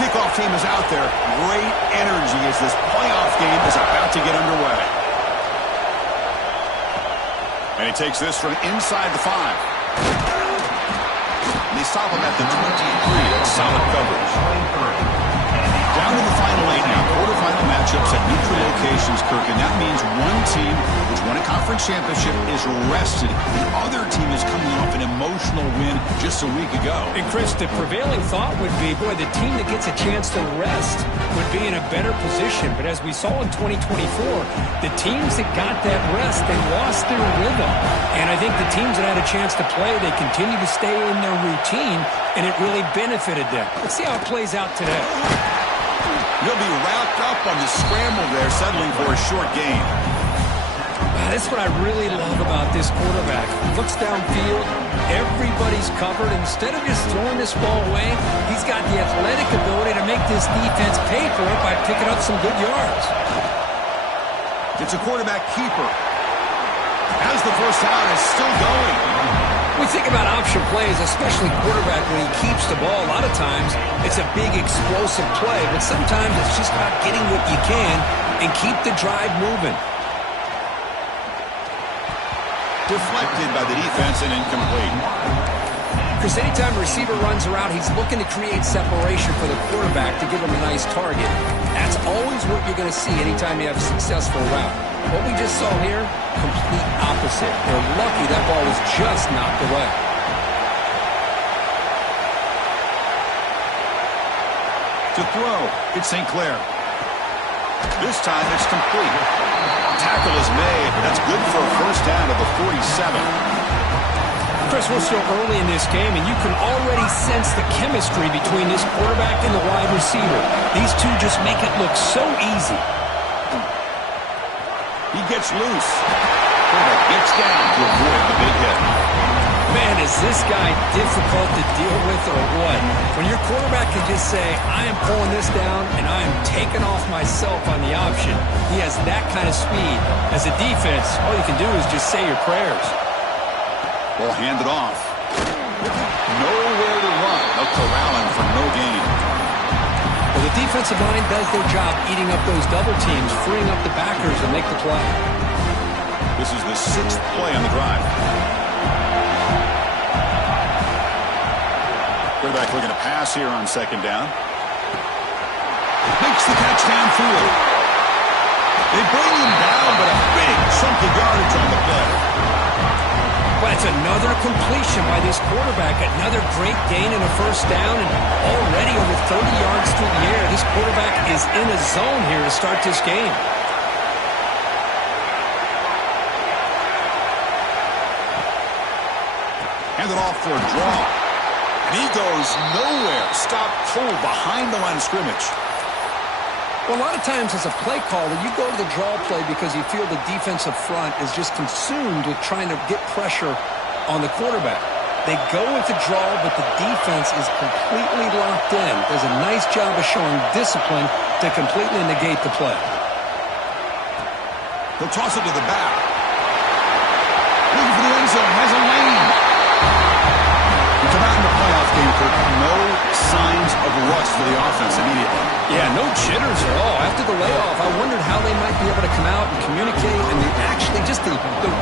kickoff team is out there. Great energy as this playoff game is about to get underway. And he takes this from inside the 5. And they stop him at the 23. That's solid coverage. Down to the final 8 now. Quarterfinal matchups at neutral locations, Kirk. And that means one team which won a conference championship is rested. The other team is coming off an emotional win just a week ago. And Chris, the prevailing thought would be, boy, the team that gets a chance to rest would be in a better position. But as we saw in 2024, the teams that got that rest, they lost their rhythm. And I think the teams that had a chance to play, they continue to stay in their routine, and it really benefited them. Let's see how it plays out today. He'll be wrapped up on the scramble there, settling for a short gain. That's what I really love about this quarterback. Looks downfield, everybody's covered. Instead of just throwing this ball away, he's got the athletic ability to make this defense pay for it by picking up some good yards. It's a quarterback keeper. As the first out is still going. We think about option plays, especially quarterback, when he keeps the ball. A lot of times, it's a big explosive play, but sometimes it's just about getting what you can and keep the drive moving. Deflected by the defense and incomplete. Chris, anytime a receiver runs around, he's looking to create separation for the quarterback to give him a nice target. That's always what you're going to see anytime you have a successful route. What we just saw here, complete opposite. They're lucky that ball was just knocked away. To throw, it's St. Clair. This time it's complete. Tackle is made. That's good for a first down at the 47. Chris, we're still early in this game, and you can already sense the chemistry between this quarterback and the wide receiver. These two just make it look so easy. He gets loose. Quarterback gets down to avoid the big hit. Man, is this guy difficult to deal with or what? When your quarterback can just say, I am pulling this down and I am taking off myself on the option. He has that kind of speed. As a defense, all you can do is just say your prayers. Ball handed off. Nowhere to run. No corralling for no gain. Well, the defensive line does their job eating up those double teams, freeing up the backers to make the play. This is the 6th play on the drive. Quarterback looking to pass here on 2nd down. Makes the catch downfield. They bring him down, but a big chunk of yardage on the play. Well, it's another completion by this quarterback. Another great gain in a first down, and already over 30 yards through the air. This quarterback is in a zone here to start this game. Handed off for a draw. And he goes nowhere. Stop cold behind the line of scrimmage. Well, a lot of times as a play caller, you go to the draw play because you feel the defensive front is just consumed with trying to get pressure on the quarterback. They go with the draw, but the defense is completely locked in. Does a nice job of showing discipline to completely negate the play. He'll toss it to the back. Looking for the end zone. Has a lane. Come out in the playoff game, Kirk. No signs of rust for the offense immediately. Yeah, no jitters at all. After the layoff, I wondered how they might be able to come out and communicate, and they actually just the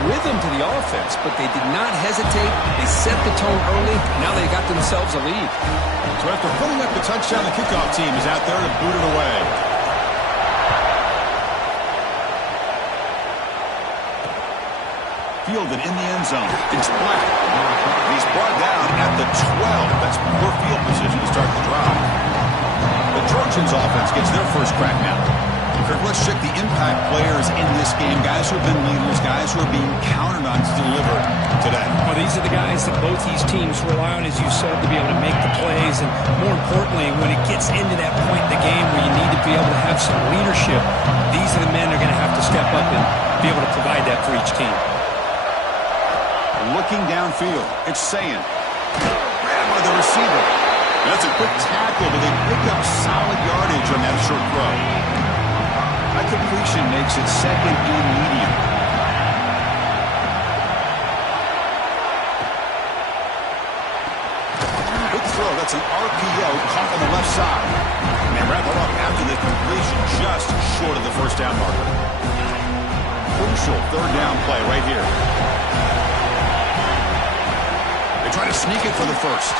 rhythm to the offense, but they did not hesitate. They set the tone early. Now they got themselves a lead. So after putting up the touchdown, the kickoff team is out there to boot it away. Fielded in the end zone. It's Black. He's brought down at the 12. That's poor field position to start the drive. The Trojans offense gets their first crack now. Kirk, let's check the impact players in this game. Guys who have been leaders, guys who are being counted on to deliver today. Well, these are the guys that both these teams rely on, as you said, to be able to make the plays. And more importantly, when it gets into that point in the game where you need to be able to have some leadership, these are the men that are going to have to step up and be able to provide that for each team. Looking downfield, it's Sayin. Grabbed by the receiver. That's a quick tackle, but they pick up solid yardage on that short throw. That completion makes it 2nd and medium. Good throw. That's an RPO caught on the left side. And they wrap it up after the completion, just short of the first down marker. Crucial 3rd down play right here. They try to sneak it for the first.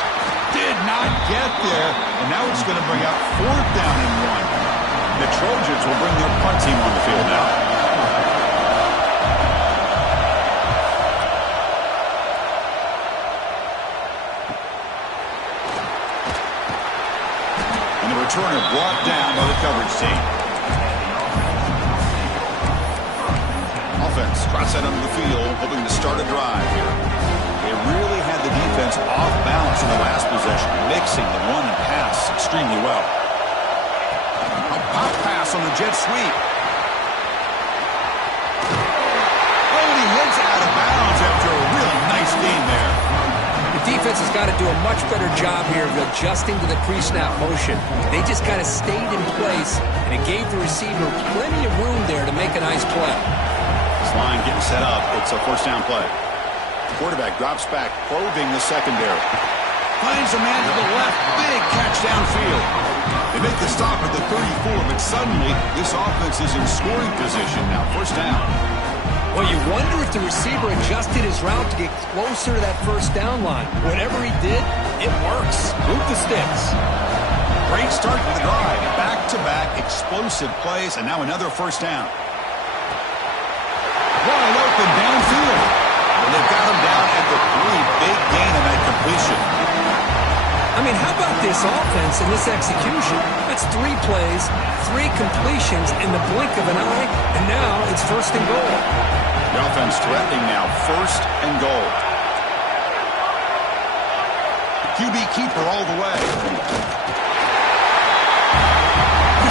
Did not get there. And now it's going to bring up 4th down and 1. The Trojans will bring their punt team on the field now. And the returner brought down by the coverage team. Offense cross that under the field, hoping to start a drive here. They really had the defense off balance in the last possession, mixing the run and pass extremely well. A pop pass on the jet sweep. Oh, and he hits out of bounds after a really nice game there. The defense has got to do a much better job here of adjusting to the pre-snap motion. They just kind of stayed in place, and it gave the receiver plenty of room there to make a nice play. This line getting set up. It's a first down play. Quarterback drops back, probing the secondary. Finds a man to the left. Big catch downfield. They make the stop at the 34, but suddenly this offense is in scoring position now. First down. Well, you wonder if the receiver adjusted his route to get closer to that first down line. Whatever he did, it works. Move the sticks. Great start to the drive. Back-to-back explosive plays, and now another first down. open downfield. And they've got him down at the 3. Big gain on that completion. I mean, how about this offense and this execution? That's 3 plays, 3 completions in the blink of an eye, and now it's 1st and goal. The offense threatening now, 1st and goal. QB keeper all the way.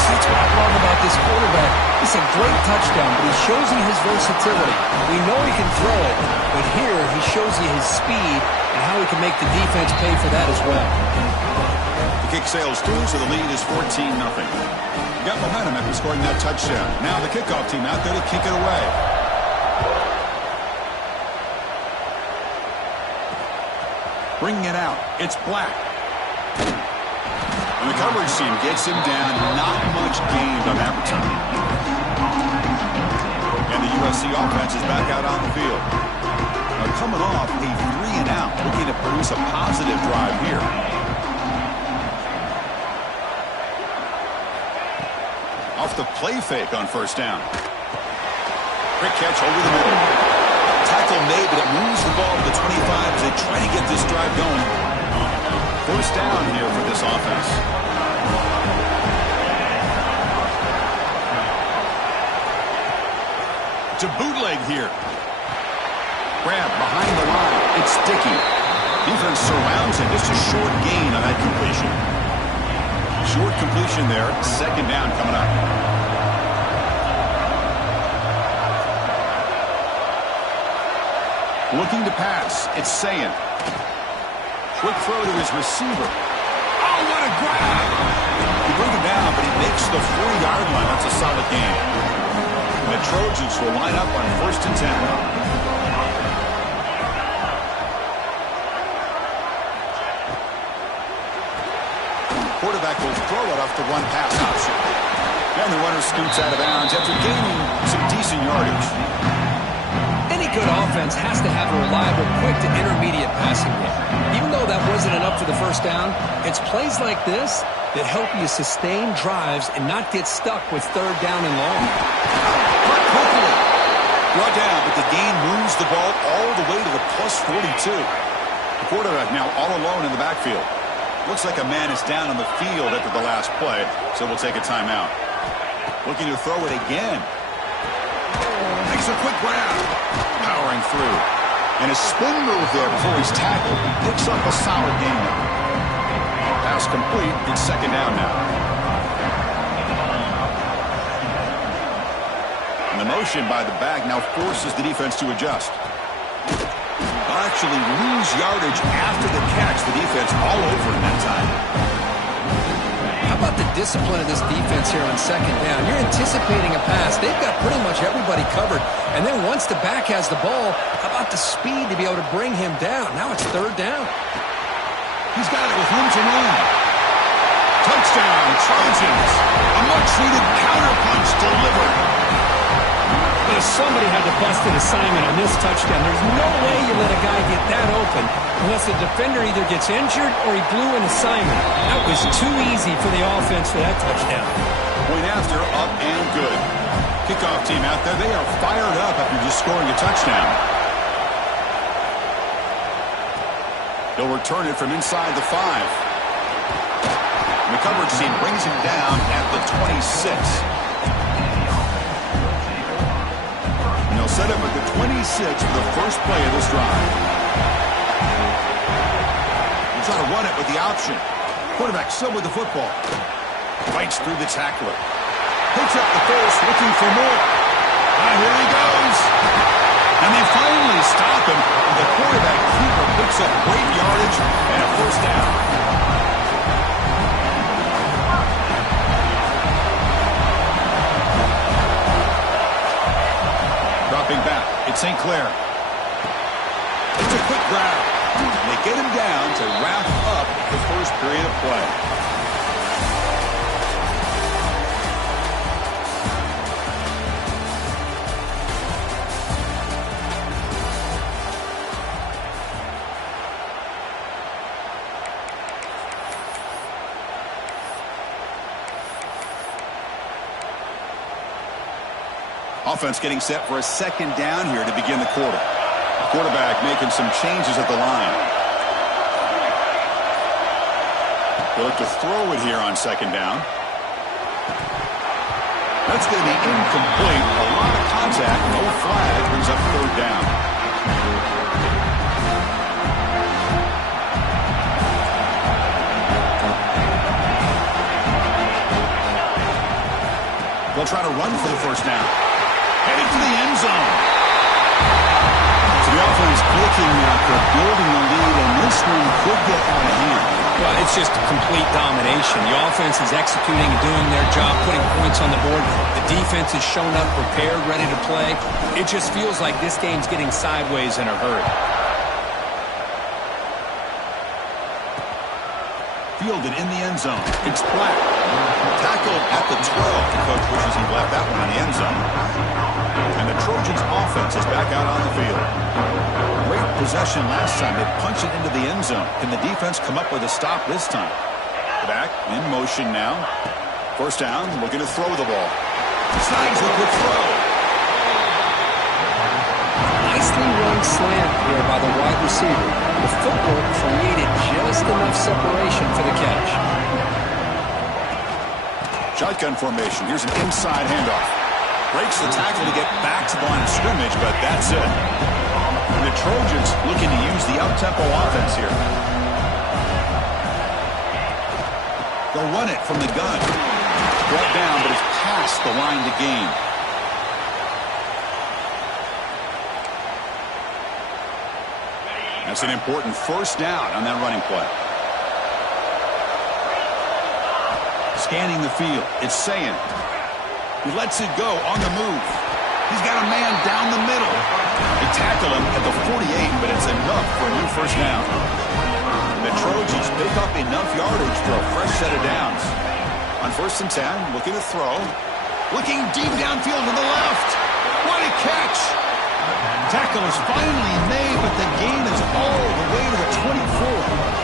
That's what I love about this quarterback. It's a great touchdown, but he shows you his versatility. We know he can throw it, but here he shows you his speed and how he can make the defense pay for that as well. The kick sails through, so the lead is 14-0. Got momentum after scoring that touchdown. Now the kickoff team out there to kick it away. Bringing it out, it's Black. And the coverage team gets him down. Not much gained on that return. And the USC offense is back out on the field. Now coming off a 3-and-out, looking to produce a positive drive here. Off the play fake on 1st down. Quick catch over the middle. Tackle made, but it moves the ball to the 25 as they try to get this drive going. 1st down here for this offense. To bootleg here. Grab behind the line. It's sticky. Defense surrounds him. Just a short gain on that completion. Short completion there. 2nd down coming up. Looking to pass. It's Sayin. Quick throw to his receiver. Oh, what a grab! He bring him down, but he makes the 40-yard line. That's a solid game. And the Trojans will line up on 1st and 10. Quarterback will throw it off the one pass option. And the runner scoots out of bounds after gaining some decent yardage. Any good offense has to have a reliable, quick to intermediate passing game. Even though that wasn't enough for the 1st down, it's plays like this that help you sustain drives and not get stuck with 3rd down and long. Quickly brought down, but the gain moves the ball all the way to the +42. The quarterback now all alone in the backfield. Looks like a man is down on the field after the last play, so we'll take a timeout. Looking to throw it again. Makes a quick grab. Powering through. And a spin move there before he's tackled. He picks up a solid gain. Pass complete. It's 2nd down now. And the motion by the back now forces the defense to adjust. They'll actually lose yardage after the catch. The defense all over in that time. How about the discipline of this defense here on 2nd down? You're anticipating a pass. They've got pretty much everybody covered. And then once the back has the ball, how about the speed to be able to bring him down? Now it's 3rd down. He's got it with room to run. Touchdown, Trojans. A much-needed counterpunch delivered. But if somebody had to bust an assignment on this touchdown, there's no way you let a guy get that open unless the defender either gets injured or he blew an assignment. That was too easy for the offense for that touchdown. Point after, up and good. Kickoff team out there, they are fired up after just scoring a touchdown. They'll return it from inside the 5. And the coverage team brings him down at the 26. And they'll set up at the 26 for the first play of this drive. They'll try to run it with the option. Quarterback still with the football. Fights through the tackler. Picks up the first, looking for more. Here he goes. And they finally stop him. The quarterback keeper picks up great yardage and a 1st down. Dropping back, it's St. Clair. It's a quick grab. And they get him down to wrap up the first period of play. Offense getting set for a second down here to begin the quarter. Quarterback making some changes at the line. They look to throw it here on second down. That's going to be incomplete. A lot of contact. No flag. Brings up third down. They'll try to run for the first down. Headed to the end zone. So the offense clicking now, building the lead, and this one could get out of hand. Well, it's just complete domination. The offense is executing and doing their job, putting points on the board. The defense is shown up, prepared, ready to play. It just feels like this game's getting sideways in a hurry. Fielded in the end zone. It's Black. Tackled at the 12. The coach wishes he left that one in the end zone. And the Trojans' offense is back out on the field. Great possession last time. They punched it into the end zone. Can the defense come up with a stop this time? Back in motion now. First down, looking to throw the ball. Snags the quick throw. Nicely run slant here by the wide receiver. The footwork created just enough separation for the catch. Shotgun formation. Here's an inside handoff. Breaks the tackle to get back to the line of scrimmage, but that's it. And the Trojans looking to use the up-tempo offense here. They'll run it from the gun. Brought down, but it's past the line to gain. That's an important first down on that running play. Scanning the field. It's Sayin. He lets it go on the move. He's got a man down the middle. They tackle him at the 48, but it's enough for a new first down. The Trojans pick up enough yardage for a fresh set of downs. On 1st and 10, looking to throw. Looking deep downfield to the left. What a catch! Tackle is finally made, but the gain is all the way to the 24.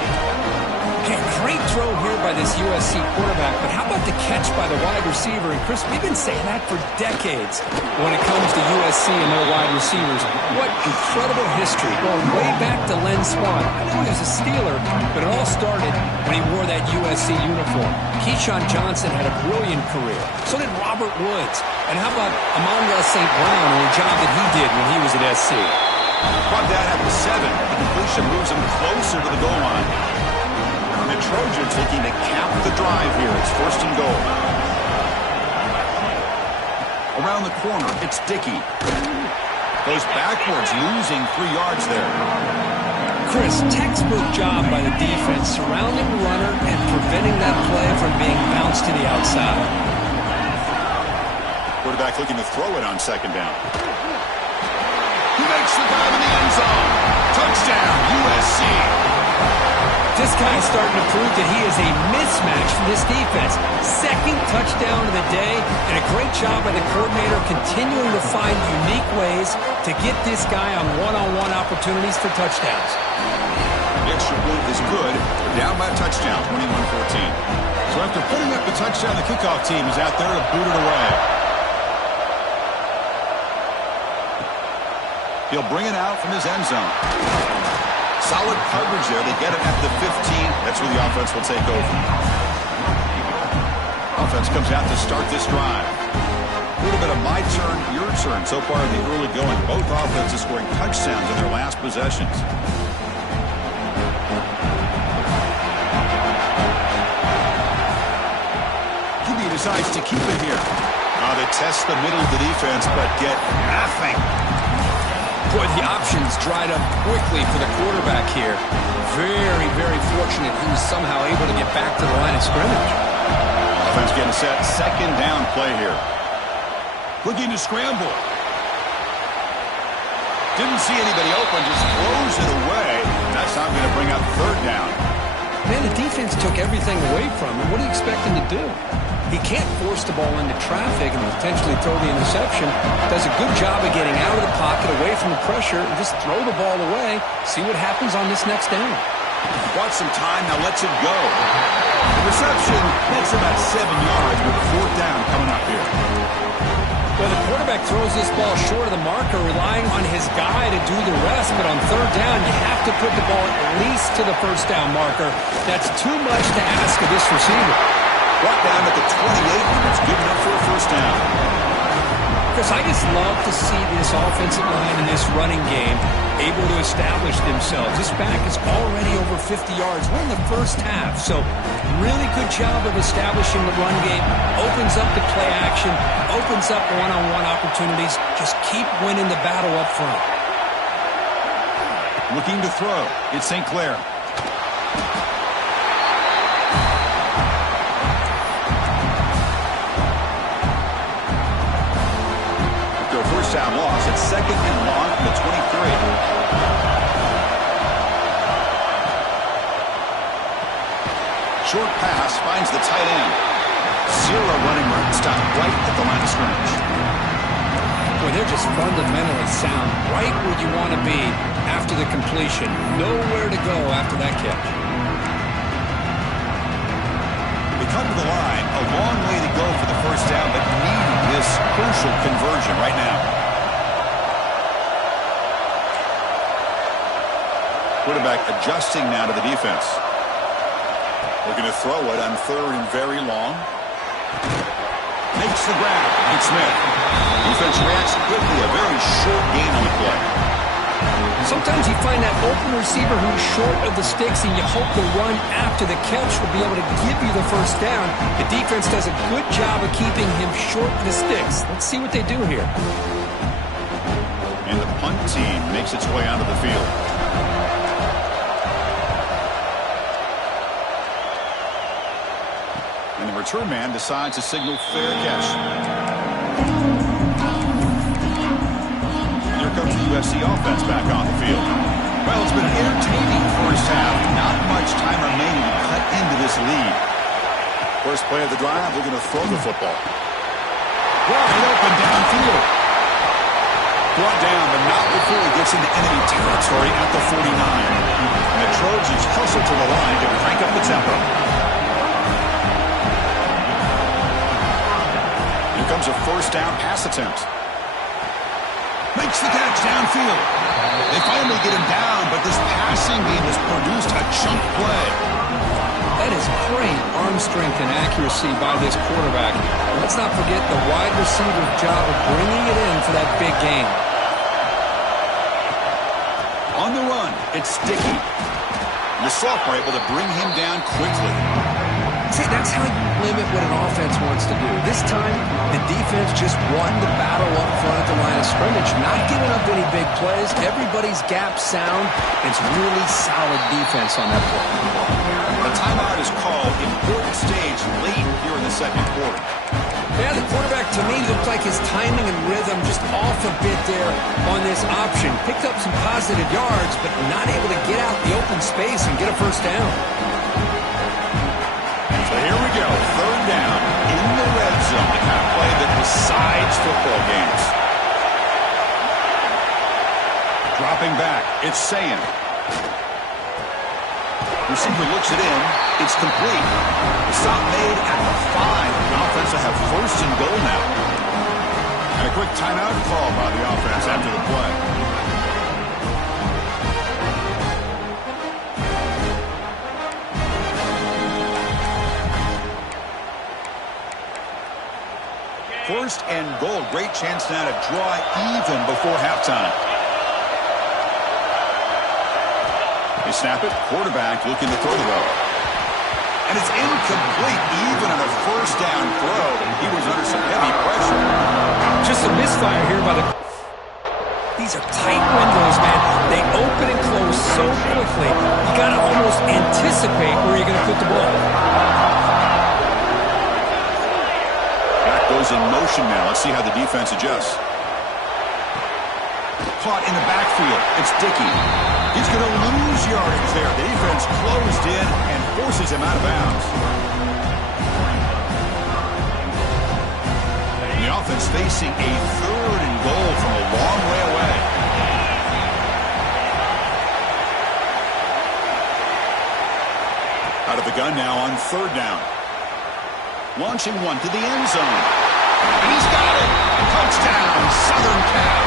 Okay, great throw here by this USC quarterback, but how about the catch by the wide receiver? And Chris, we've been saying that for decades when it comes to USC and their wide receivers. What incredible history, going way back to Len Swan. I know he was a Steeler, but it all started when he wore that USC uniform. Keyshawn Johnson had a brilliant career. So did Robert Woods. And how about Amon-Ra St. Brown and the job that he did when he was at SC? Brought down at the 7. The completion moves him closer to the goal line. The Trojans looking to cap the drive here. It's 1st and goal. Around the corner, it's Dickey. Goes backwards, losing 3 yards there. Chris, textbook job by the defense, surrounding the runner and preventing that play from being bounced to the outside. Quarterback looking to throw it on second down. He makes the grab in the end zone. Touchdown, USC. This guy's starting to prove that he is a mismatch for this defense. 2nd touchdown of the day, and a great job by the coordinator continuing to find unique ways to get this guy on one-on-one opportunities for touchdowns. The extra point is good. They're down by a touchdown, 21-14. So after putting up the touchdown, the kickoff team is out there to boot it away. He'll bring it out from his end zone. Solid coverage there. They get it at the 15. That's where the offense will take over. Offense comes out to start this drive. A little bit of my turn, your turn so far in the early going. Both offenses scoring touchdowns in their last possessions. QB decides to keep it here. They test the middle of the defense, but get nothing. Boy, the options dried up quickly for the quarterback here. Very, very fortunate he was somehow able to get back to the line of scrimmage. Offense getting set. Second down play here. Looking to scramble. Didn't see anybody open, just throws it away. That's not going to bring up third down. Man, the defense took everything away from him. What do you expect him to do? He can't force the ball into traffic and potentially throw the interception. Does a good job of getting out of the pocket, away from the pressure, and just throw the ball away. See what happens on this next down. Bought some time, now lets it go. The reception makes about 7 yards with 4th down coming up here. Well, the quarterback throws this ball short of the marker, relying on his guy to do the rest. But on third down, you have to put the ball at least to the first down marker. That's too much to ask of this receiver. Brought down at the 28, and it's good enough for a first down. Chris, I just love to see this offensive line in this running game able to establish themselves. This back is already over 50 yards. We're in the first half, so really good job of establishing the run game. Opens up the play action, opens up one-on-one opportunities. Just keep winning the battle up front. Looking to throw. It's St. Clair. First down loss. It's second and long from the 23. Short pass finds the tight end. Zero running room. Stopped right at the line of scrimmage. Boy, they're just fundamentally sound. Right where you want to be after the completion. Nowhere to go after that catch. They come to the line. A long way to go for the first down, but needing this crucial conversion right now. Quarterback adjusting now to the defense. Looking to throw it on third and very long. Makes the grab. It's Smith. Defense reacts quickly. A very short gain on the play. Sometimes you find that open receiver who's short of the sticks, and you hope the run after the catch will be able to give you the first down. The defense does a good job of keeping him short of the sticks. Let's see what they do here. And the punt team makes its way onto the field. And the return man decides to signal fair catch. Here comes the USC offense back on the field. Well, it's been an entertaining first half. Not much time remaining to cut into this lead. First play of the drive, they're going to throw the football. Wide open downfield. Brought down, but not before he gets into enemy territory at the 49. And the Trojans hustle to the line to crank up the tempo. Here comes a first down pass attempt. Makes the catch downfield. They finally get him down, but this passing game has produced a chunk play. That is great arm strength and accuracy by this quarterback. Let's not forget the wide receiver's job of bringing it in for that big game. On the run, it's Sticky. The sophomore able to bring him down quickly. See, that's how you limit what an offense wants to do. This time, the defense just won the battle up front at the line of scrimmage, not giving up any big plays. Everybody's gap sound. It's really solid defense on that play. A timeout is called. Important stage late here in the second quarter. Yeah, the quarterback, to me, looked like his timing and rhythm just off a bit there on this option. Picked up some positive yards, but not able to get out the open space and get a first down. So here we go, third down in the red zone, the kind of play that decides football games. Dropping back, it's Sayin. Receiver looks it in, it's complete. The stop made at the 5. The offense will have first and goal now. And a quick timeout call by the offense after the play. First and goal. Great chance now to draw even before halftime. They snap it. Quarterback looking to throw the ball. And it's incomplete even on a first down throw. He was under some heavy pressure. Just a misfire here by the... These are tight windows, man. They open and close so quickly. You got to almost anticipate where you're going to put the ball. Goes in motion now. Let's see how the defense adjusts. Caught in the backfield. It's Dickey. He's going to lose yardage there. The defense closed in and forces him out of bounds. And the offense facing a third and goal from a long way away. Out of the gun now on third down. Launching one to the end zone. And he's got it. Touchdown, Southern Cal.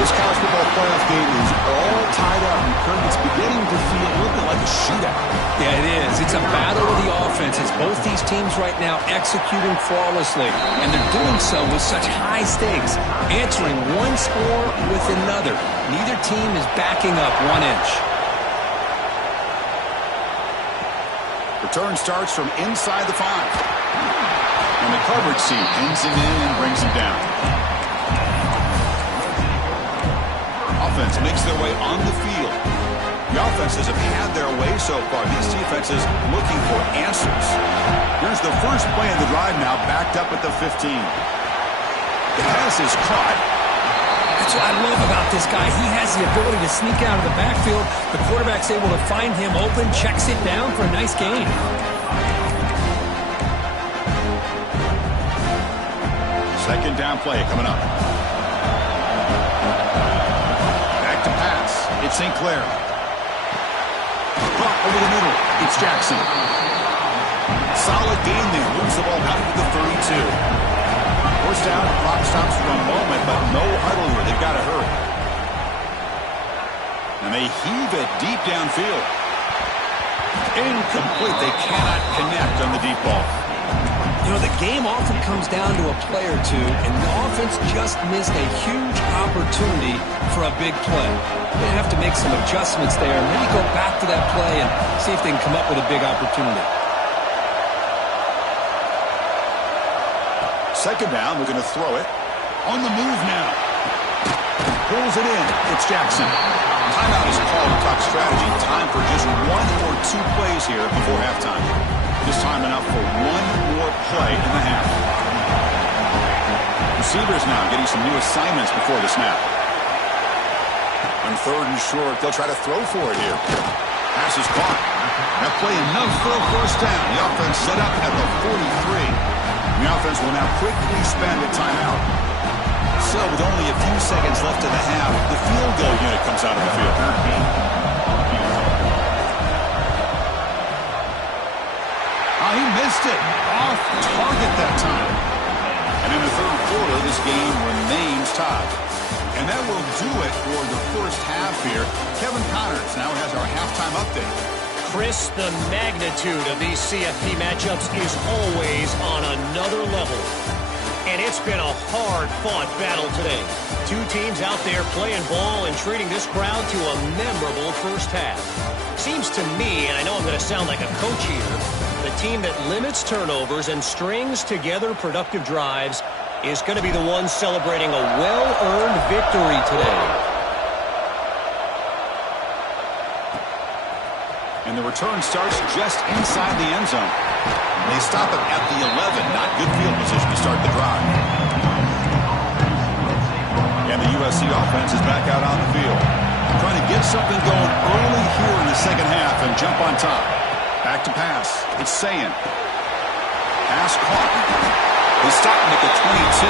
This college football playoff game is all tied up, and Kirk, it's beginning to feel a little bit like a shootout. Yeah, it is. It's a battle of the offenses. Both these teams right now executing flawlessly, and they're doing so with such high stakes, answering one score with another. Neither team is backing up 1 inch. Return starts from inside the 5. And the coverage C pins him in and brings him down. Offense makes their way on the field. The offenses have had their way so far. These defenses looking for answers. Here's the first play of the drive now, backed up at the 15. The pass is caught. That's what I love about this guy. He has the ability to sneak out of the backfield. The quarterback's able to find him open, checks it down for a nice gain. Second down play coming up. Back to pass. It's St. Clair. Caught over the middle. It's Jackson. Solid gain there. Moves the ball out to the 32. First down. Clock stops for a moment, but no huddle here. They've got to hurry. And they heave it deep downfield. Incomplete. They cannot connect on the deep ball. You know, the game often comes down to a play or two, and the offense just missed a huge opportunity for a big play. They have to make some adjustments there, and maybe go back to that play and see if they can come up with a big opportunity. Second down, we're going to throw it. On the move now. Pulls it in. It's Jackson. Timeout is called to talk strategy. Time for just 1 or 2 plays here before halftime. This time enough for 1 more play in the half. Receivers now getting some new assignments before the snap. On 3rd and short, they'll try to throw for it here. Pass is caught. That play enough for a first down. The offense set up at the 43. The offense will now quickly spend a timeout. So with only a few seconds left in the half, the field goal unit comes out of the field. He missed it. Off target that time. And in the 3rd quarter, this game remains tied. And that will do it for the first half here. Kevin Connors now has our halftime update. Chris, the magnitude of these CFP matchups is always on another level. And it's been a hard-fought battle today. 2 teams out there playing ball and treating this crowd to a memorable first half. Seems to me, and I know I'm going to sound like a coach here, the team that limits turnovers and strings together productive drives is going to be the one celebrating a well-earned victory today. And the return starts just inside the end zone. They stop it at the 11. Not good field position to start the drive. And the USC offense is back out on the field. Trying to get something going early here in the second half and jump on top. Back to pass. It's Sayin. Pass caught. They stop him at the 22.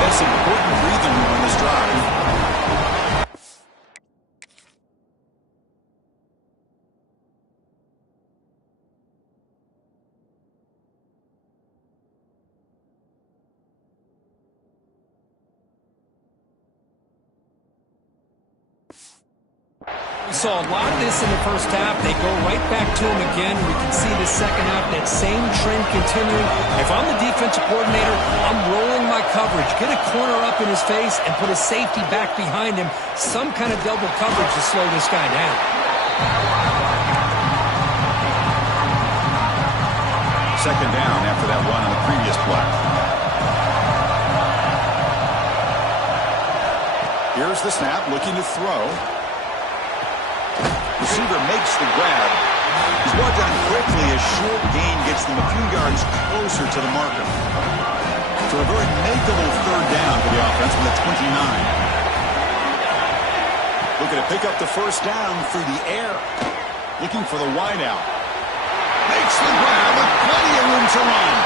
That's important breathing room on this drive. We saw a lot of this in the first half. They go right back to him again. We can see the second half, that same trend continuing. If I'm the defensive coordinator, I'm rolling my coverage. Get a corner up in his face and put a safety back behind him. Some kind of double coverage to slow this guy down. Second down after that run on the previous play. Here's the snap, looking to throw. Receiver makes the grab. He's brought down quickly. A short gain gets them a few yards closer to the marker. So a very makeable 3rd down for the offense with a 29. Looking to pick up the first down through the air. Looking for the wideout. Makes the grab with plenty of room to run.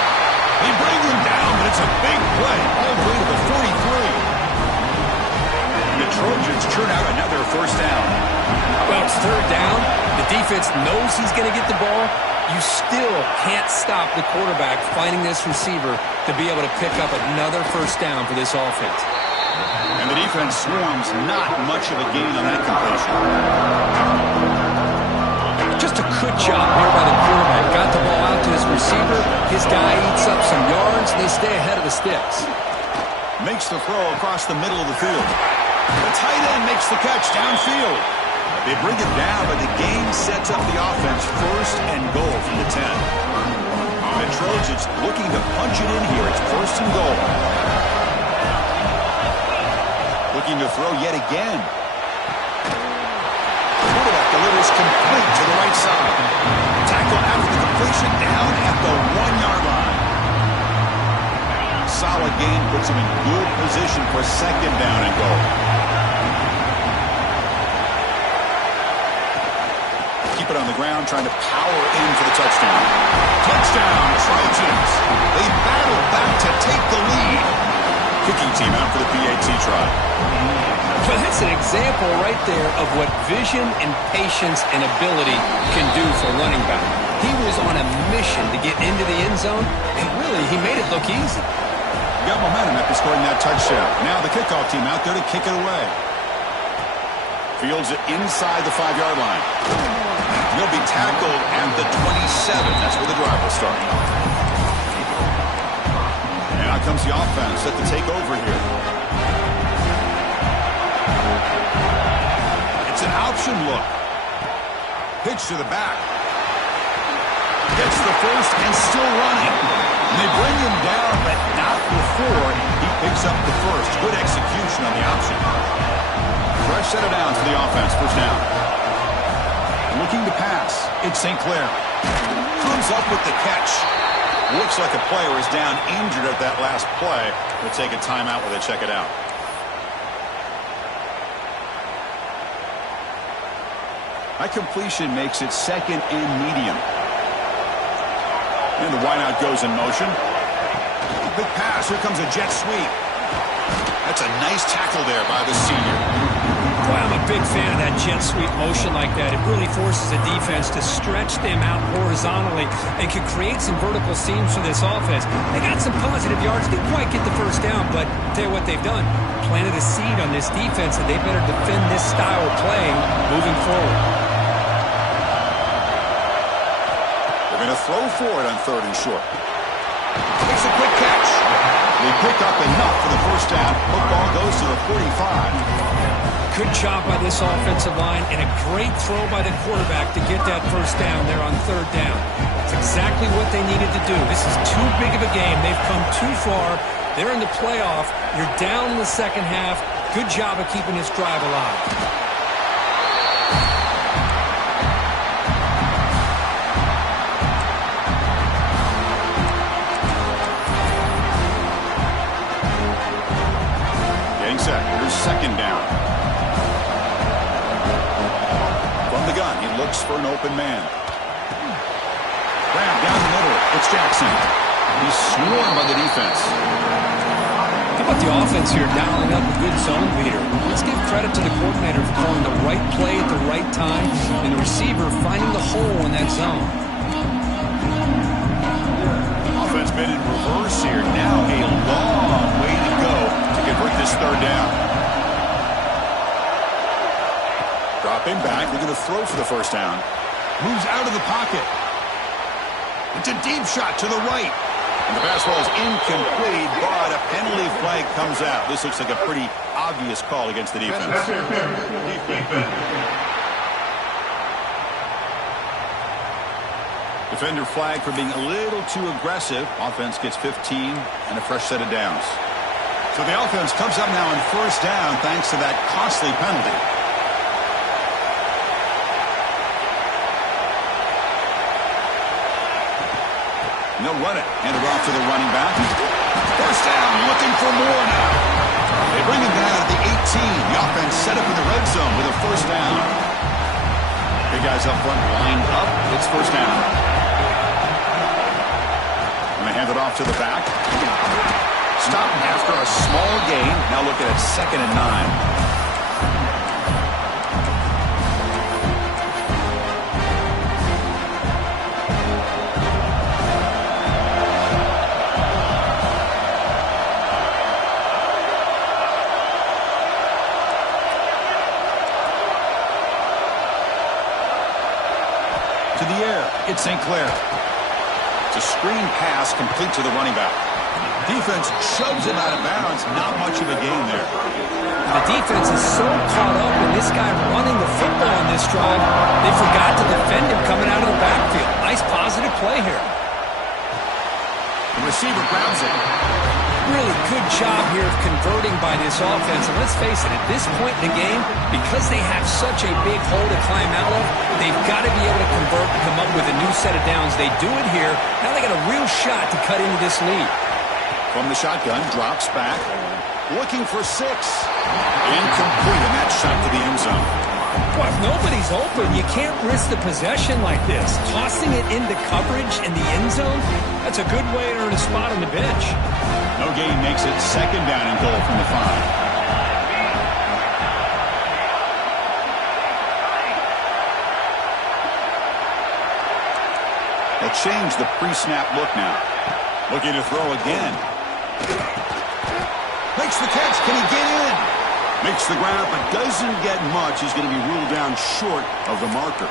They bring him down, but it's a big play all the way to the 43. The Trojans churn out another first down. Well, it's 3rd down. The defense knows he's going to get the ball. you still can't stop the quarterback finding this receiver to be able to pick up another first down for this offense. And the defense swarms, not much of a gain on that completion. Just a good job here by the quarterback. Got the ball out to his receiver. His guy eats up some yards, and they stay ahead of the sticks. Makes the throw across the middle of the field. The tight end makes the catch downfield. They bring it down, but the game sets up the offense first and goal from the 10. The Trojans looking to punch it in here. It's first and goal. Looking to throw yet again. Quarterback delivers complete to the right side. Tackle after the completion down at the 1-yard line. Solid gain puts him in good position for second down and goal. Keep it on the ground, trying to power in for the touchdown. Touchdown, Trojans. They battle back to take the lead. Kicking team out for the PAT try. Well, that's an example right there of what vision and patience and ability can do for running back. He was on a mission to get into the end zone, and really, he made it look easy. Got momentum after scoring that touchdown. Now the kickoff team out there to kick it away. Fields it inside the 5-yard line. He'll be tackled at the 27. That's where the drive will start. And out comes the offense set to take over here. It's an option look. Pitch to the back. Gets the first and still running. And they bring him down, but not before he picks up the first. Good execution on the option. Fresh set of downs for the offense. First down. Looking to pass. It's St. Clair. Comes up with the catch. Looks like a player is down injured at that last play. They'll take a timeout while they check it out. That completion makes it second and medium. And the wideout goes in motion. Big pass. Here comes a jet sweep. That's a nice tackle there by the senior. Boy, I'm a big fan of that jet sweep motion like that. It really forces a defense to stretch them out horizontally and can create some vertical seams for this offense. They got some positive yards. Didn't quite get the first down, but I'll tell you what they've done. Planted a seed on this defense, and they better defend this style of playing moving forward. They're going to throw for it on 3rd and short. Makes a quick catch. They pick up enough for the first down. Football goes to the 45. Good job by this offensive line and a great throw by the quarterback to get that first down there on 3rd down. That's exactly what they needed to do. This is too big of a game. They've come too far. They're in the playoff. You're down in the second half. Good job of keeping this drive alive. Getting set. Here's second down. The gun. He looks for an open man. Grab down the middle. It's Jackson. He's swarmed by the defense. How about the offense here dialing up a good zone leader? Let's give credit to the coordinator for calling the right play at the right time and the receiver finding the hole in that zone. Offense been in reverse here. Now a long way to go to convert this 3rd down. Dropping back, looking to throw for the first down. Moves out of the pocket. It's a deep shot to the right. And the pass ball is incomplete, but a penalty flag comes out. This looks like a pretty obvious call against the defense. Defender flag for being a little too aggressive. Offense gets 15 and a fresh set of downs. So the offense comes up now on first down thanks to that costly penalty. And they'll run it. Hand it off to the running back. First down, looking for more now. They bring him down at the 18. The offense set up in the red zone with a first down. Big guys up front lined up. It's first down. And they hand it off to the back. Stop after a small gain. Now looking at 2nd and 9. To the air, it's St. Clair. It's a screen pass complete to the running back. Defense shoves him out of bounds. Not much of a gain there. The defense is so caught up in this guy running the football on this drive, they forgot to defend him coming out of the backfield. Nice positive play here. The receiver grabs it. Really good job here of converting by this offense. And let's face it, at this point in the game, because they have such a big hole to climb out of, they've got to be able to convert and come up with a new set of downs. They do it here. Now they got a real shot to cut into this lead. From the shotgun, drops back. Looking for 6. Incomplete, and that shot to the end zone. Well, if nobody's open, you can't risk the possession like this. Tossing it into coverage in the end zone, that's a good way to earn a spot on the bench. No gain makes it 2nd down and goal from the 5. They'll change the pre-snap look now. Looking to throw again. Makes the catch. Can he get in? Makes the ground, but doesn't get much. He's going to be ruled down short of the marker.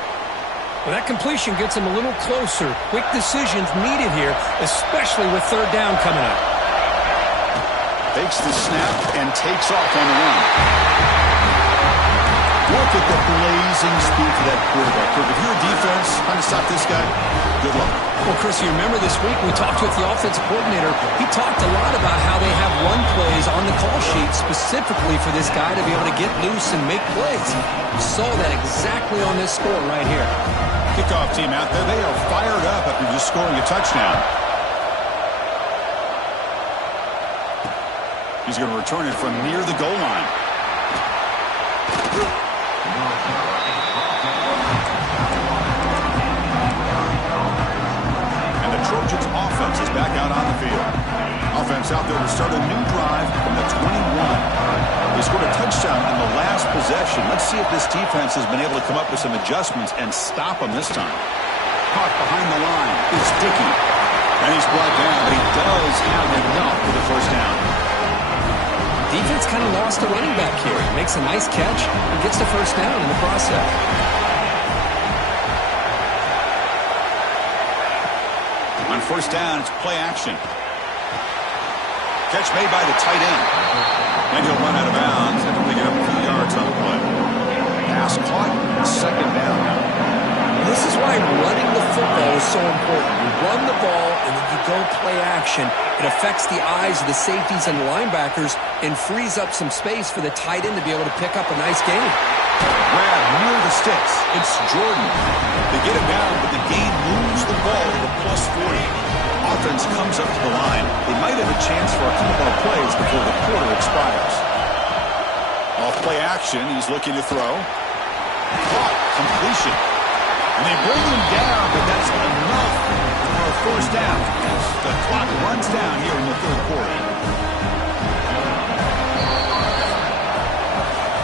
Well, that completion gets him a little closer. Quick decisions needed here, especially with 3rd down coming up. Takes the snap and takes off on the run. Look at the blazing speed for that quarterback. If you're a defense trying to stop this guy, good luck. Well, Chris, you remember this week we talked with the offensive coordinator. He talked a lot about how they have run plays on the call sheet specifically for this guy to be able to get loose and make plays. We saw that exactly on this score right here. Kickoff team out there. They are fired up after just scoring a touchdown. He's going to return it from near the goal line. And the Trojans offense is back out on the field. Offense out there to start a new drive from the 21. They scored a touchdown in the last possession. Let's see if this defense has been able to come up with some adjustments and stop them this time. Caught behind the line is Dickey. And he's brought down, but he does have enough for the 1st down. Defense kind of lost a running back here. Makes a nice catch and gets the 1st down in the process. On 1st down, it's play action. Catch made by the tight end. Then he'll run out of bounds after picking up a few yards on the play. Pass caught, 2nd down now. This is why running the football is so important. You run the ball and then you go play action. It affects the eyes of the safeties and linebackers and frees up some space for the tight end to be able to pick up a nice gain. Grab near the sticks. It's Jordan. They get him down, but the gain moves the ball to the +40. Offense comes up to the line. They might have a chance for a couple more plays before the quarter expires. Off play action, he's looking to throw. Caught, completion. And they bring him down, but that's enough for a 1st down. The clock runs down here in the 3rd quarter.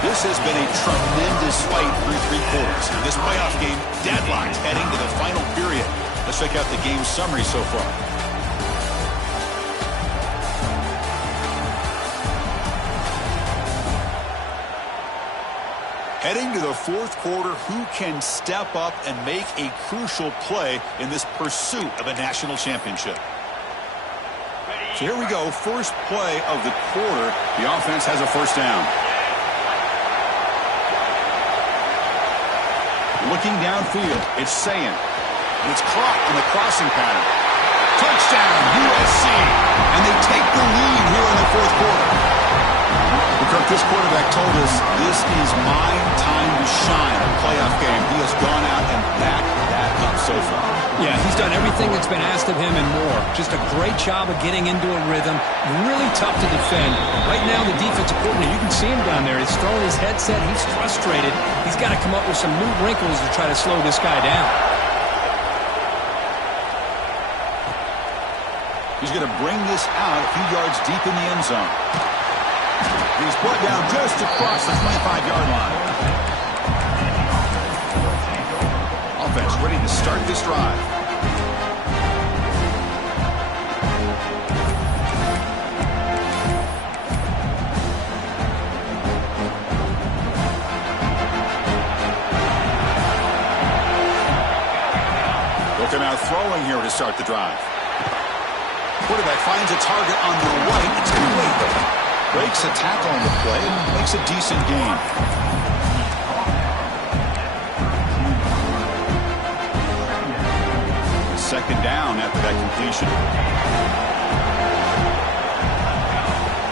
This has been a tremendous fight through 3 quarters. This playoff game deadlocked heading to the final period. Let's check out the game summary so far. Heading to the 4th quarter, who can step up and make a crucial play in this pursuit of a national championship? So here we go, first play of the quarter. The offense has a 1st down. Looking downfield, it's Sayin. And it's caught in the crossing pattern. Touchdown, USC. And they take the lead here in the 4th quarter. Kirk, this quarterback told us this is my time to shine. A playoff game. He has gone out and backed that up so far. Yeah, he's done everything that's been asked of him and more. Just a great job of getting into a rhythm. Really tough to defend. Right now, the defensive coordinator, you can see him down there. He's throwing his headset. He's frustrated. He's got to come up with some new wrinkles to try to slow this guy down. He's going to bring this out a few yards deep in the end zone. He's brought down just across the 25-yard line. Offense ready to start this drive. They're now throwing here to start the drive. Quarterback finds a target on the right. It's complete. Breaks a tackle on the play and makes a decent gain. Second down after that completion.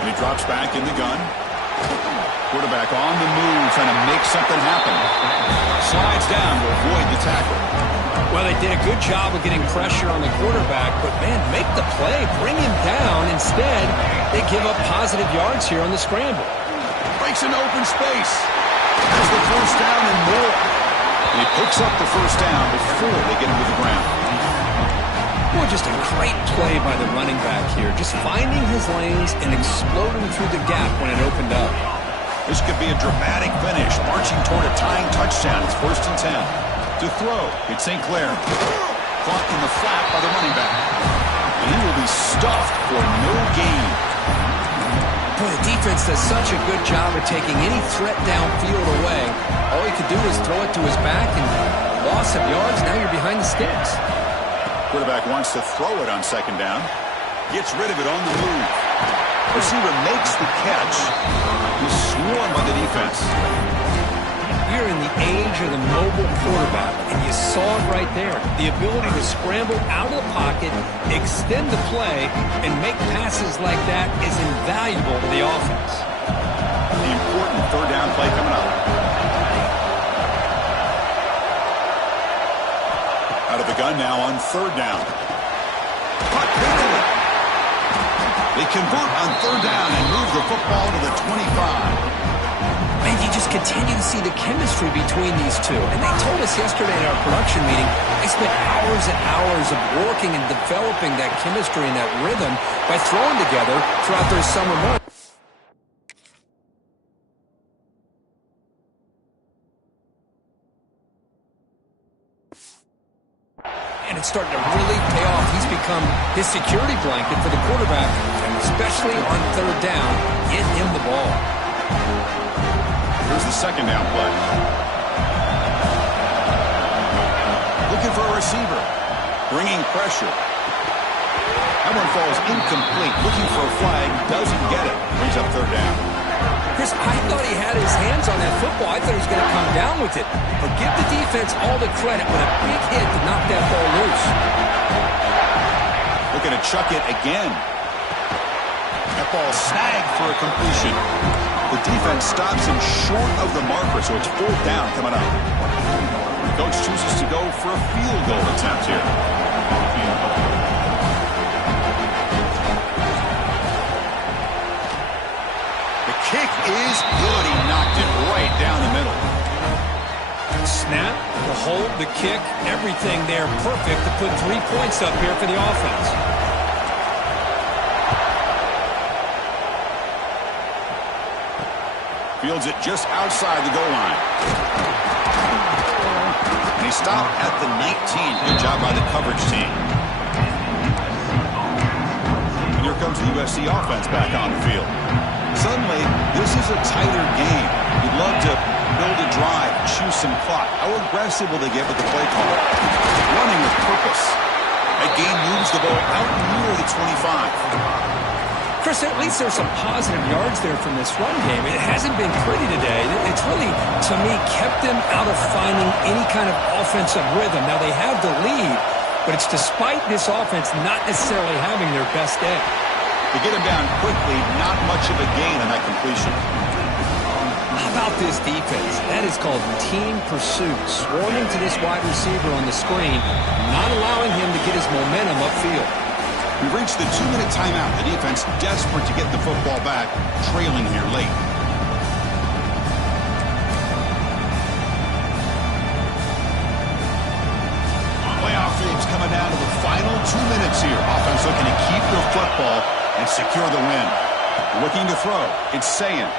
And he drops back in the gun. Quarterback on the move, trying to make something happen. Slides down to avoid the tackle. Well, they did a good job of getting pressure on the quarterback, but, man, make the play. Bring him down. Instead, they give up positive yards here on the scramble. Breaks an open space. Has the first down and more. And he picks up the first down before they get him to the ground. Boy, just a great play by the running back here. Just finding his lanes and exploding through the gap when it opened up. This could be a dramatic finish, marching toward a tying touchdown. It's 1st and 10. To throw, it's St. Clair. Caught in the flat by the running back. And he will be stuffed for no gain. Boy, the defense does such a good job of taking any threat downfield away. All he could do is throw it to his back, and loss of yards, now you're behind the sticks. Quarterback wants to throw it on second down. Gets rid of it on the move. Receiver makes the catch. He's swarmed by the defense. We're in the age of the mobile quarterback, and you saw it right there. The ability to scramble out of the pocket, extend the play, and make passes like that is invaluable to the offense. The important third down play coming up. Out of the gun now on third down. They convert on third down and move the football to the 25. And you just continue to see the chemistry between these two. And they told us yesterday in our production meeting, they spent hours and hours of working and developing that chemistry and that rhythm by throwing together throughout their summer months. And it's starting to really pay off. He's become his security blanket for the quarterback, and especially on third down, get him the ball. Here's the second down play. Looking for a receiver. Bringing pressure. That one falls incomplete. Looking for a flag. Doesn't get it. Brings up third down. Chris, I thought he had his hands on that football. I thought he was going to come down with it. But give the defense all the credit with a big hit to knock that ball loose. Looking to chuck it again. That ball snagged for a completion. The defense stops him short of the marker, so it's fourth down coming up. The coach chooses to go for a field goal attempt here. The kick is good. He knocked it right down the middle. Snap, the hold, the kick, everything there perfect to put 3 points up here for the offense. Fields it just outside the goal line. And he stopped at the 19. Good job by the coverage team. And here comes the USC offense back on the field. Suddenly, this is a tighter game. You'd love to build a drive, choose some clock. How aggressive will they get with the play call? Running with purpose. That game moves the ball out near the 25. Chris, at least there's some positive yards there from this run game. It hasn't been pretty today. It's really, to me, kept them out of finding any kind of offensive rhythm. Now, they have the lead, but it's despite this offense not necessarily having their best day. To get him down quickly, not much of a gain on that completion. How about this defense? That is called team pursuit. Swarming to this wide receiver on the screen, not allowing him to get his momentum upfield. We've reached the 2-minute timeout. The defense desperate to get the football back, trailing here late. Playoff games coming down to the final 2 minutes here. Offense looking to keep the football and secure the win. Looking to throw. It's Sayin.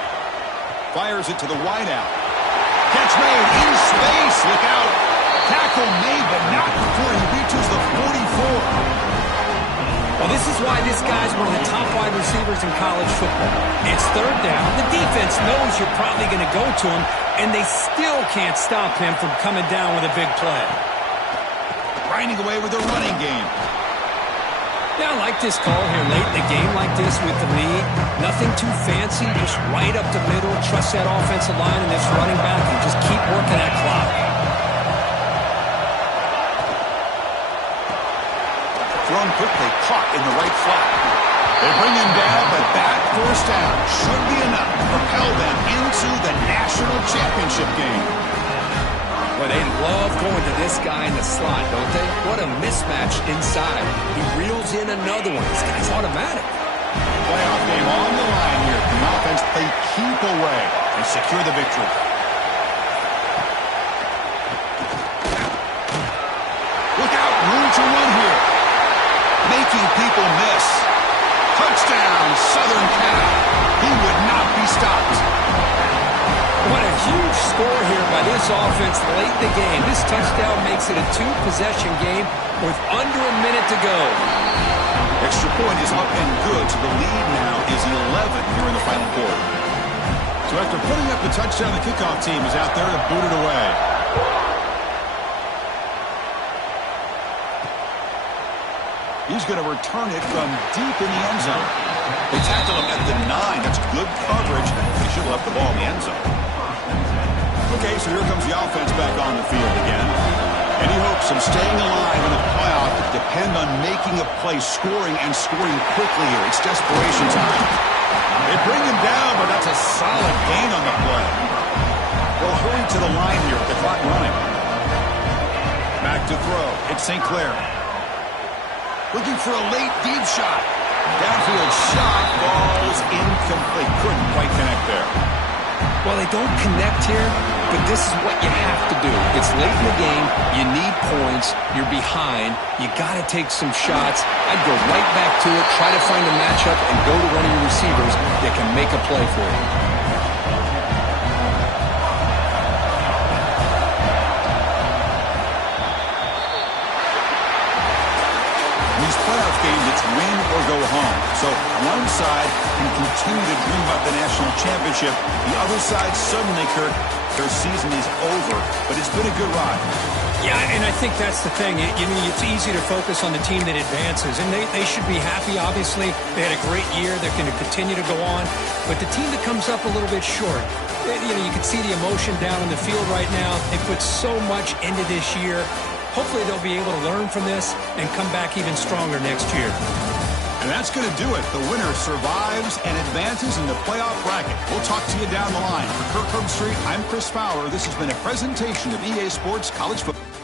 Fires it to the wideout. Catch made in space. Look out. Tackle made, but not before he reaches the 44. Well, this is why this guy's one of the top wide receivers in college football. It's third down. The defense knows you're probably going to go to him, and they still can't stop him from coming down with a big play. grinding away with their running game. Yeah, I like this call here late in the game like this with the lead. Nothing too fancy, just right up the middle. Trust that offensive line and this running back and just keep working that clock. Thrown quickly, caught in the right flat. They bring him down, but that first down should be enough to propel them into the national championship game. Well, they love going to this guy in the slot, don't they? What a mismatch inside. He reels in another one. This guy's automatic. Playoff game on the line here. The offense play keep away and secure the victory. Look out, room to run here. Making people miss. Touchdown, Southern Cal. He would not be stopped. What a huge score here by this offense late in the game. This touchdown makes it a two-possession game with under a minute to go. Extra point is up and good, so the lead now is 11 here in the final quarter. So after putting up the touchdown, the kickoff team is out there to boot it away. He's going to return it from deep in the end zone. They tackle him at the 9. That's good coverage. They should have left the ball in the end zone. Okay, so here comes the offense back on the field again. Any hopes of staying alive in the playoff depend on making a play, scoring, and scoring quickly here. It's desperation time. They bring him down, but that's a solid gain on the play. They'll hurry to the line here with the clock running. Back to throw. It's St. Clair. Looking for a late deep shot. Downfield shot falls incomplete. Couldn't quite connect there. Well, they don't connect here, but this is what you have to do. It's late in the game. You need points. You're behind. You got to take some shots. I'd go right back to it, try to find a matchup, and go to one of your receivers that can make a play for you. Playoff games, it's win or go home. So one side can continue to dream about the national championship. The other side suddenly, Kurt, their season is over. But it's been a good ride. Yeah, and I think that's the thing. It's easy to focus on the team that advances. And they should be happy, obviously. They had a great year. They're going to continue to go on. But the team that comes up a little bit short, you can see the emotion down in the field right now. They put so much into this year. Hopefully they'll be able to learn from this and come back even stronger next year. And that's going to do it. The winner survives and advances in the playoff bracket. We'll talk to you down the line. For Kirk Herbstreit, I'm Chris Fowler. This has been a presentation of EA Sports College Football.